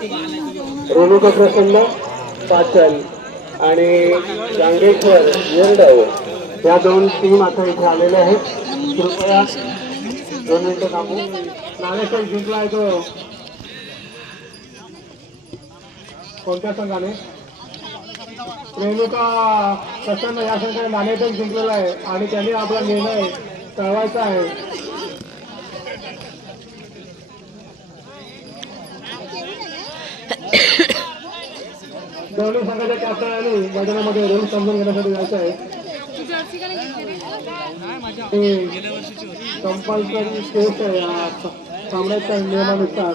रेणुका प्रसन्न पाचल आणि गांगेश्वर येरडव या दोन टीम आता इथे आलेल्या आहेत. कृपया 2 मिनिटं थांबू. नाणेफेक जिंकलाय तो कोणत्या संघाने? रेणुका प्रसन्न या संघाने नाणेफेक जिंकलेला आहे आणि त्यांनी आपला निर्णय कळवायचा आहे. दोन्ही संघाच्या कॅप्टनने मैदानामध्ये रूल समजून घेण्यासाठी जायचं आहे. कंपल्सरी केस आहे या सामन्याच्या नियमानुसार.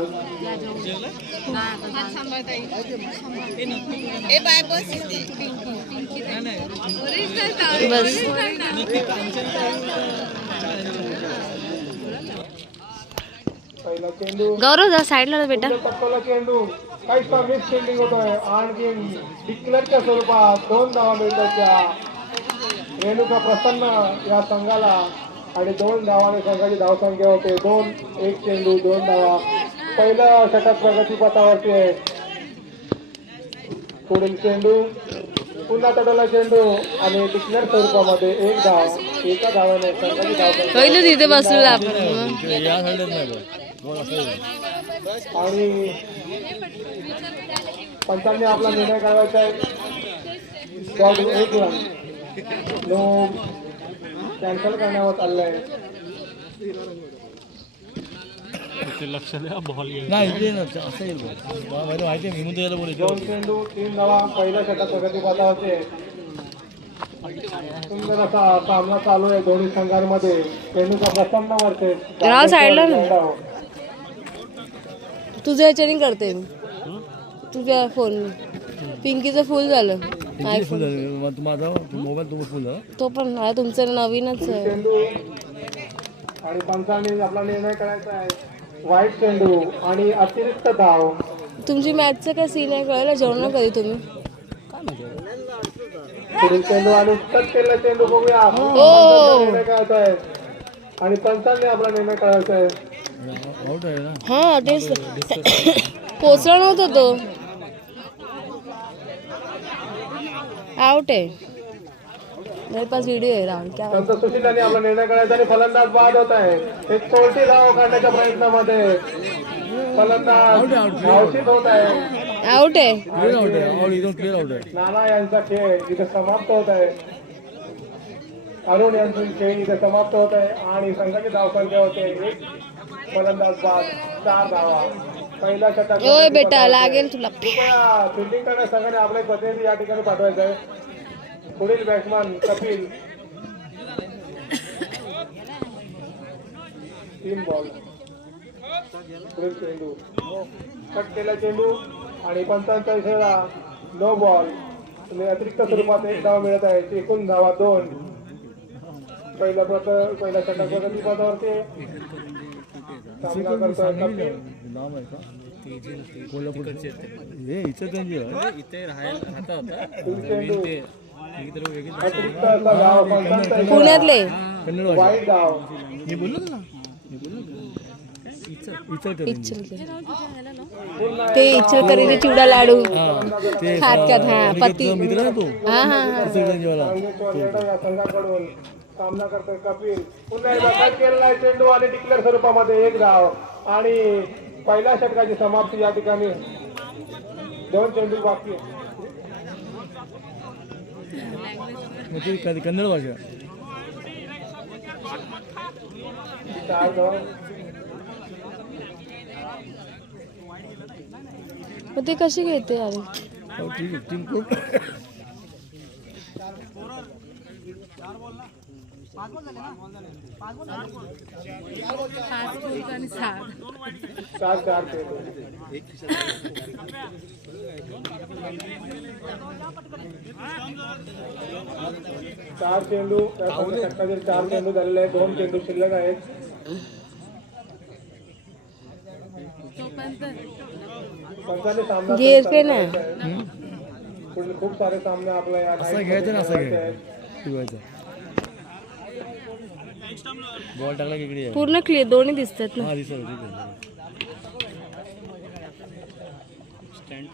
पहिला चेंडू गौरव जा साईडला बेटा. टप्प्याला चेंडू काहीच मिस फिल्डिंग होतोय आणि डिक्लेअरच्या स्वरूपात 2 धावा मिळतात रेणुका प्रसन्न या संघाला आणि 2 धावाने संघाची धावसंख्या होते 2-1. चेंडू 2 धावा. पहिलं षटक प्रगतीपथावरती आहे. पुढील चेंडू पुन्हा तटला चेंडू आणि डिक्लेअर स्वरूपामध्ये 1 धाव. एका धावाने संघाची धावसंख्या पहिलं तिथे बसलेला आपण. आणि पंचांनी आपला निर्णय करायचा आहे. 1 रन नो कॅन्सल करण्यावर चाललंय. लक्ष द्या बॉल दोन चेंडू 3 धावा. पहिल्या षटक प्रगतीपथावरती सुंदर असा सामना चालू आहे दोन्ही संघांमध्ये. रेणुका प्रसन्न वरते साईडला तुझ्या ह्याच्याने करते तुझ्या फोन. पिंकीचं फुल झालं माझा मोबाईल तो फुल तो पण तुमचं नवीनच आहे. चेंडू आणि पंचांनी आपला निर्णय करायचा आहे. वाईट चेंडू आणि अतिरिक्त धाव. तुमची मॅचचं काय सीन आहे कळलं? जेवण कधी तुम्ही? पुढील चेंडू आणि टच केलेला चेंडू बघूया. निर्णय करायचा आहे आणि पंचांनी आपला निर्णय करायचा आहे. हा तेच पोचला नव्हता तो. आउट आहे. मेरे पास व्हिडिओ आहे राहुल. क्या नंतर सुशीलाने आपला निर्णय करायचा आणि फलंदाज बाद होत आहे. एक कोणती धाव काढण्याच्या प्रयत्नामध्ये फलंदाज धावशीत होत आहे. आउट आहे. नाना यांचा खेळ इथे समाप्त होत आहे. अरुण यांचा खेळ इथे समाप्त होत आहे आणि संघाची धावसंख्या होते 1. फलंदाज बाद 4 धावा. पहिला षटक ओय बेटा लागेल तुला. कृपया फिल्डिंग करण्यास संघाने आपले प्रतिनिधी या ठिकाणी पाठवायचं आहे. पुढील बॅट्समन कपिल. 3 बॉल. पुढील चेंडू कट केला चेंडू आणि पंचांचा इशारा नो बॉल. अतिरिक्त स्वरूपात 1 धाव मिळत आहे. एकूण धावा 2. पहिला षटक प्रगतीपथावरती सामना करतोय कपिल. अतिरिक्त असा धाव पंचांचा इशारा. पुण्यातले वाईट धाव. ते इचलकरंजी चिवडा लाडू खात्यात. हा पती. हा हा हा या संघाकडून सामना करतोय कपिल. पुन्हा एकदा कट केलेला आहे चेंडू आणि डिक्लेअर स्वरूपामध्ये 1 धाव आणि पहिल्या षटकाची समाप्ती या ठिकाणी. 2 चेंडू बाकी. कन्नड भाषा 4 धाव. मग ते कशी घेते यार? ठीक आहे 3 कोट. 4 चेंडू. 4 चेंडू झालेले आहेत. 2 चेंडू शिल्लक आहेत. घेर पे ना खूप सारे सामने आपल्या या घ्यायचं ना असं घ्यायचं. बॉल टाकला की इकडे पूर्ण क्लिअर दोन्ही दिसतात ना. हा दिसत. स्टँड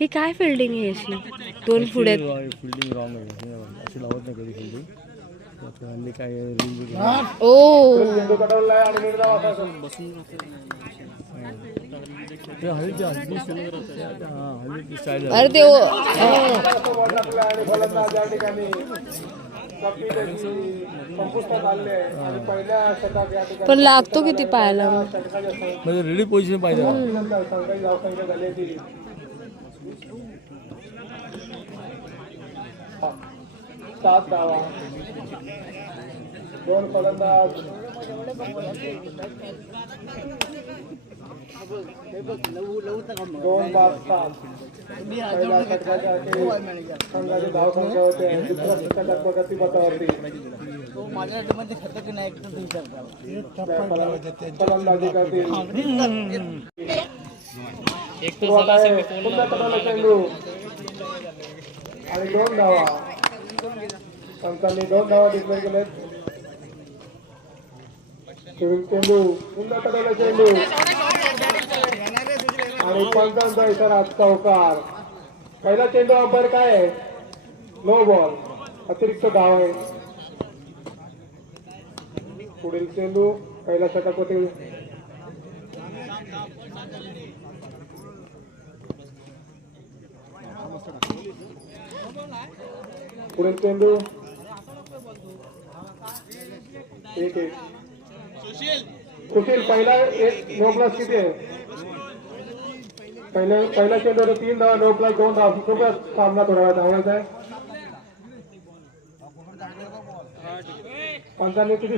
ही काय फिल्डिंग आहे अशी? दोन पुढे फिल्डिंग रॉंग आहे, अशी लावत नाही कधी फिल्डिंग. हल्ली काय ओ चेंडू कटवलाय आणि निर्धाव असा हल्ली स्टाईल अरे ते बॉल टाकला आणि फलंदाज या ठिकाणी संपुष्टात आले आणि पहिल्या षटकात या ठिकाणी पण लागतो किती पायाला. षटकाच्या म्हणजे रेडी पोझिशन पाहिजे. संघाची धावसंख्या झाली होती 7 धावा. 2 फलंदाज 2 बाद 7. पहिल्या षटकाच्या अखेरीस संघाची धावसंख्या होते. दुसऱ्या षटकात प्रगतीपथावरती फलंदाजी करतील. सुरुवात आहे. पुन्हा तटाला चेंडू आणि 2 धावा. पंचांनी 2 धावा डिक्लेअर केलेत. चेंडू पुन्हा तटाला चेंडू आणि पंचांचा इशारा चौकार. पहिला चेंडू अंपायर काय आहे? नो बॉल, अतिरिक्त धाव आहे. पुढील चेंडू पहिला षटक होते. पुढील चेंडू 1-1. सुशील पहिला एक नो प्लस किती आहे? पहिला चेंडू 3 धावा, नो प्लस 2 धावा. खूपच सामना थोडा वेळ धावण्याचा आहे. पंचांनी किती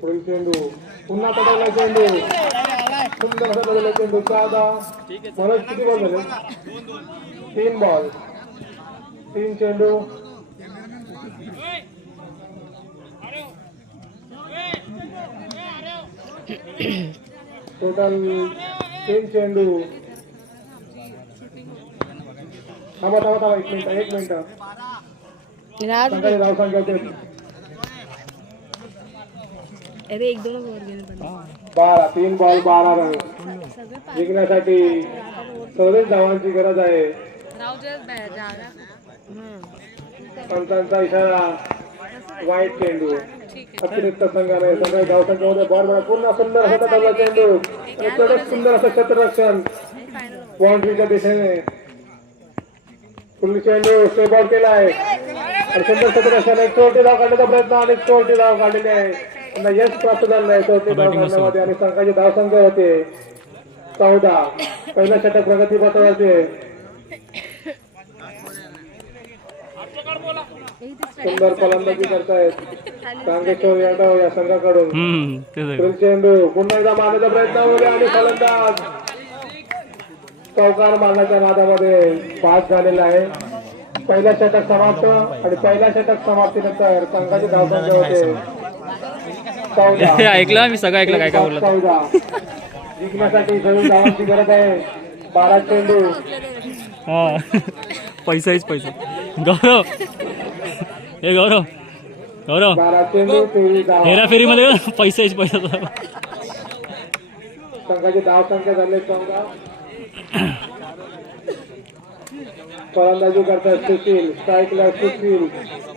पुढील चेंडू पुन्हा तटवला चेंडू सुंदर तटवला चेंडू 4 धावा. मनोज किती बॉल झाले? 3 बॉल 3 चेंडू. टोटल 3 चेंडू. थांबा 1 मिनिट. संघाची धावसंख्या होते अरे 1-2 ओव्हर गेले पण 12. 3 बॉल 12 रन. जिंकण्यासाठी 24 धावांची गरज आहे. पंचांचा इशारा वाईट चेंडू. अतिरिक्त संघाने सगळ्या धावसंख्येमध्ये भर भर. पुन्हा सुंदर असा तटवला चेंडू आणि तेवढंच सुंदर असं क्षेत्ररक्षण बाउंड्रीच्या दिशेने. पुढील चेंडू स्टे बॉल केला आहे आणि सुंदर क्षेत्ररक्षण. एक चोरटी धाव काढण्याचा प्रयत्न आणि चोरटी धाव काढलेली आहे. त्यांना यश प्राप्त झालं नाही चौथी धाव काढण्यामध्ये आणि संघाची धावसंख्या होते 14. पहिलं षटक प्रगतीपथावरती. सुंदर फलंदाजी करतायत कांगेश्वर यादव या संघाकडून. चेंडू पुन्हा एकदा मारण्याचा प्रयत्न होते आणि फलंदाज चौकार मारण्याच्या नादामध्ये बाद झालेला आहे. पहिला षटक समाप्त आणि पहिल्या षटक समाप्तीनंतर संघाची धावसंख्या होते 14. ऐकलं मी सगळं ऐकलं काय काय बोललं. 14. जिंकण्यासाठी 24 धावांची गरज आहे. 12 चेंडू. हा पैसाच पैसा. गौरव हे गौरव 12 चेंडू 23 धावा. हेराफेरीमध्ये पैसाच पैसा. संघाची धावसंख्या झाली 14. फलंदाजी करतात सुशील. स्ट्राईकला सुशील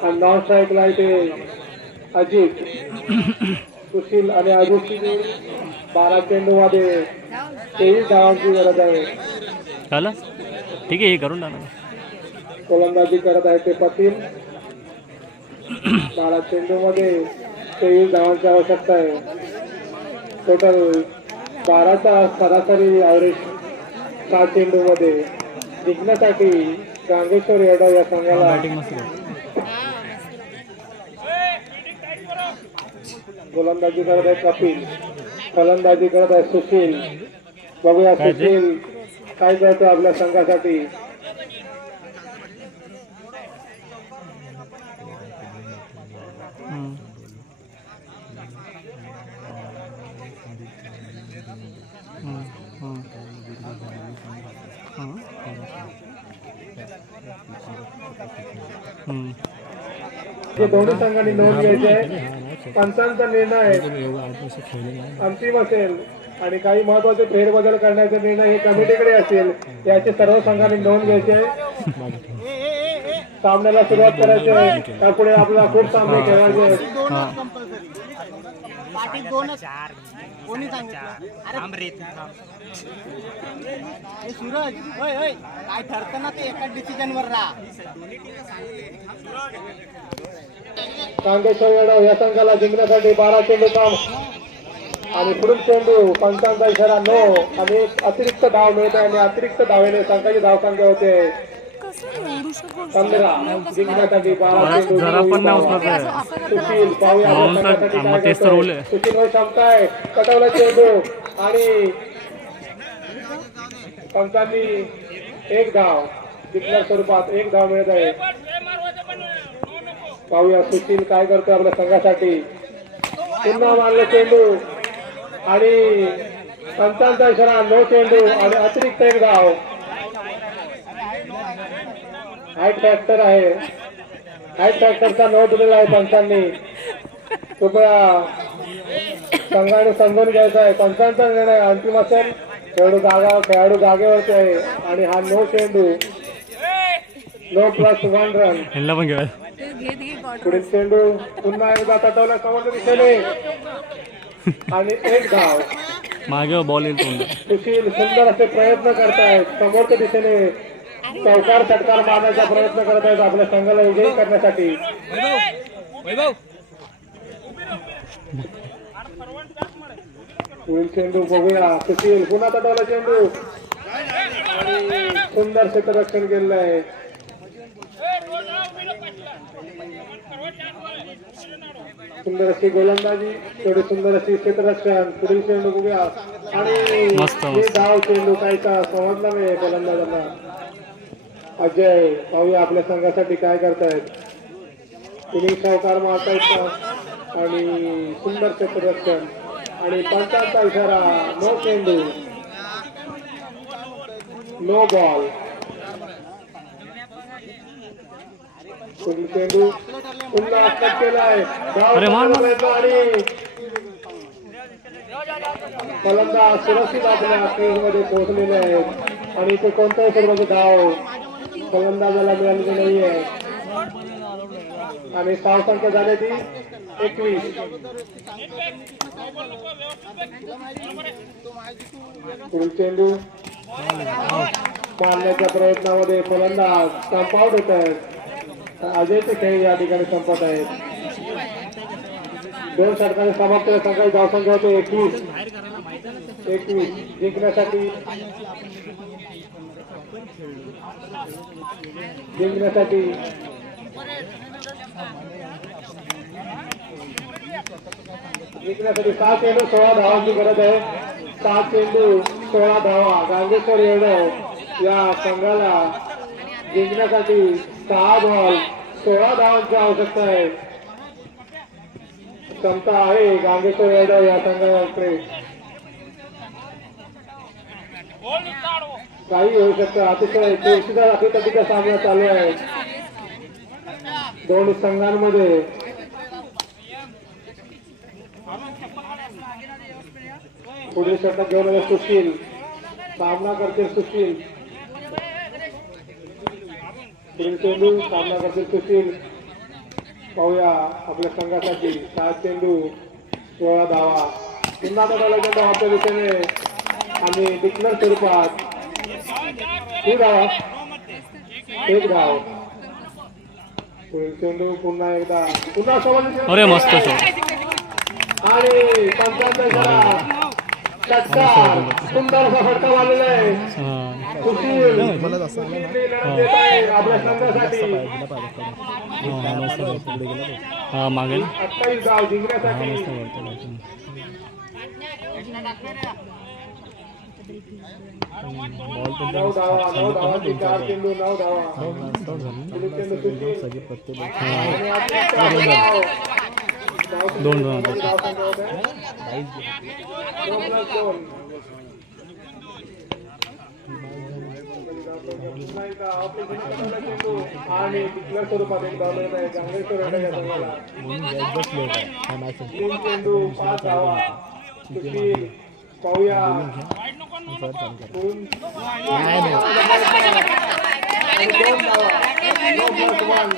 आणि नॉन स्ट्राईकला इथे अजित. सुशील आणि अजितची 12 चेंडू मध्ये 23 धावांची गरज आहे. झालं ठीक आहे हे करून टाका. फलंदाजी करत आहे ते पतील. 12 चेंडू मध्ये 23 धावांची आवश्यकता आहे. टोटल 12चा सरासरी ॲव्हरेज 7 चेंडू मध्ये. जिंकण्यासाठी गांगेश्वर यादव या संघाला बॅटिंग मस्त. गोलंदाजी करत आहे कपिल. फलंदाजी करत आहे सुशील. बघूया सुशील काय करतो आपल्या संघासाठी. हम्म. जे दोन्ही संघांनी नोंद घ्यायची आहे. पंचांचा निर्णय अंतिम असेल आणि काही महत्वाचे फेरबदल करण्याचा निर्णय हे कमिटीकडे असेल. याची सर्व संघांनी नोंद घ्यायची आहे. सामन्याला सुरुवात करायची आहे. त्यापुढे आपल्याला खूप सामने खेळायचे आहेत. हा. कोणी सांगितलं अरे सूरज होय होय काय ठरतं ना ते एकाच डिसिजन वर राहा. कांगेश्वर यादव या संघाला जिंकण्यासाठी 12 चेंडू काम आणि पुढील चेंडू पंचांचा इशारा नो आणि एक अतिरिक्त धाव मिळत आहे आणि अतिरिक्त धावेने संघाची धावसंख्या होते 15. जिंकण्यासाठी 12 चेंडू जरा पण नाही उचलत आहे. सुशील पाहूया म्हणून तर- संघासाठी काय मग तेच तर करतोय. बोलले. सुशील वर क्षमता आहे. कटवला चेंडू आणि पंचांनी एक धाव जिंकण्याच्या स्वरूपात एक धाव मिळत आहे. पाहूया सुशील काय करतोय आपल्या संघासाठी. पुन्हा मारलं चेंडू आणि पंचांचा इशारा नो चेंडू आणि अतिरिक्त एक धाव. हाईट फॅक्टर आहे. हाईट फॅक्टरचा नो दिलेला आहे पंचांनी. कृपया संघाने समजून घ्यायचा आहे. पंचांचा निर्णय अंतिम असेल. खेळाडू जागेवरती आहे आणि हा नो चेंडू नो +1 रन. ह्यांना पण खेळायला. पुढील चेंडू पुन्हा एकदा तटवला समोरच्या दिशेने आणि एक धाव. मागे बॉल येईल तोंड. सुशील सुंदर असे प्रयत्न करतायत. समोरच्या दिशेने चौकार षटकार मारण्याचा प्रयत्न करत आहेत आपल्या संघाला विजयी करण्यासाठी. पुढील चेंडू बघूया. सुशील पुन्हा तटवला चेंडू आणि सुंदर क्षेत्ररक्षण केलेलं आहे. सुंदर अशी गोलंदाजी थोडी सुंदर अशी क्षेत्ररक्षण. पुढील चेंडू बघूया आणि मस्त, हे धाव चेंडू काय का समजला नाही गोलंदाजांना. अजय पाहूया आपल्या संघासाठी काय करतायत. इनिंग चौकार मारतायत आणि सुंदर क्षेत्ररक्षण आणि पंचांचा इशारा नो चेंडू नो बॉल. पुढील चेंडू पुन्हा आत्महत्या केलाय. अरे मार, मार. आणि फलंदाज सुरक्षित आपल्या क्रीजमध्ये पोहोचलेले आहेत आणि इथे कोणत्याही स्वरूपाची धाव फलंदाजाला मिळालेली नाहीये आणि धावसंख्या झाली ती 21. पुढील चेंडू मारण्याच्या प्रयत्नामध्ये फलंदाज स्टंप आउट होत आहेत. अजयचे खेळ या ठिकाणी संपत आहेत. 2 षटकांनी समाप्त संघाची धावसंख्या होते 21. जिंकण्यासाठी जिंकण्यासाठी 7 चेंडू 16 धावांची गरज आहे. 7 चेंडू 16 धावा. गांगेश्वर यादव या संघाला जिंकण्यासाठी 6 बॉल 16 धावांची आवश्यकता आहे. क्षमता आहे गांगेश्वर यादव या संघाकडे. काही होऊ शकतं. अतिशय चुरशीचा अतितटीचा सामना चालू आहे दोन्ही संघांमध्ये. पुढील षटक घेऊन आले सुशील. सामना करतील सुशील. पुढील चेंडू सामना करतील सुशील. पाहूया आपल्या संघासाठी 7 चेंडू 16 धावा. पुन्हा तटवला चेंडू आपल्या दिशेने आणि डिक्लर स्वरूपात 2 धावा 1 धाव. पुढील चेंडू पुन्हा एकदा पुन्हा समोर. अरे मस्त शॉट. आणि पंचांचा इशारा षटकार. सुंदर असा फटका मारलेला आहे. सुशील आपल्या संघासाठी हा मागे 28 धाव जिंकण्यासाठी. 9 धावा 9 धावांची 4 चेंडू 9 धावा. पुढील चेंडू सुशील आणि अतिरिक्त धाव. 2 रन. 2+2. पुन्हा एकदा ऑपरेशन करणारा चेंडू आणि तिथल्या स्वरूपात एक धाव मिळत आहे गांगेश्वर रेड्डा या संघाला. तीन चेंडू 5 धावा. सुशील पाहूया दोन धावा. No plus one.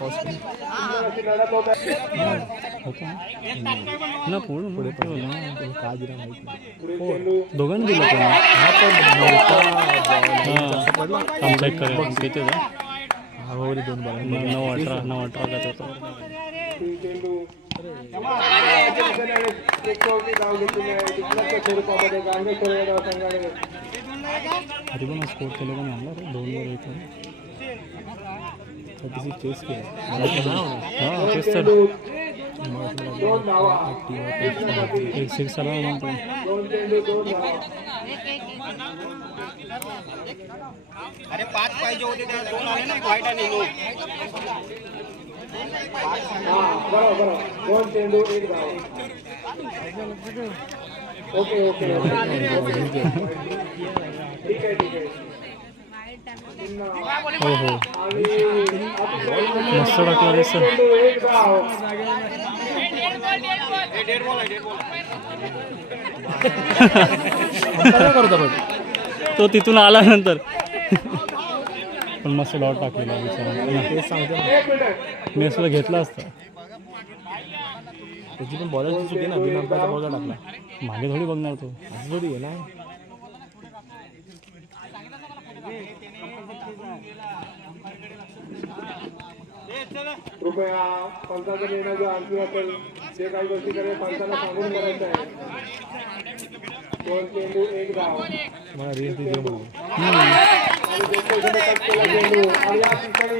अशी लढत होत आहे. ना पूर्ण पुढे काय दिला माहिती नाही. पुढील चेंडू दोघांनी दिलं पण आम चेक करेल किती होतं? हा वगैरे 2 बॉल 9-18 का होतं. तीन चेंडू एकवटी धाव घेतलेली आहे तिथल्या स्वरूपामध्ये गांगेश्वर रेड्डा संघाने. तरी पण स्कोर केलं पण आणलं रे 2 वर 1. 36 चेस केलं. हां तेच तर चेंडू 2 धावा. 1-6 आला म्हणतो. 2 चेंडू 2 धावा. अरे 5 पाहिजे होते त्या 2 आले ना, व्हाईट आणि नो. हा बरोबर 2 चेंडू 1 धाव. ओके ओके ठीक आहे हो हो आणि मस्त टाकलं रे सर. चेंडू 1 धाव. काय करतो बघ. तो तिथून आल्यानंतर पण मस्त डॉट टाकलेला विचारा. तेच सांगतो ना. 1 मिनिट. मी असं घेतला असता. त्याची पण बॉलरची चुकी ना. बिना अंपायरचा बॉल टाकला. मागे थोडी बघणार तो. असं थोडी आहे ना. कृपया पंचाचा निर्णय जो आणखी असेल ते काही गोष्टी करेल पंचाला सांगून करायचं आहे. 2 चेंडू 1 धाव. मला रेस दिली म्हणून. आणि 2 चेंडू आणि या ठिकाणी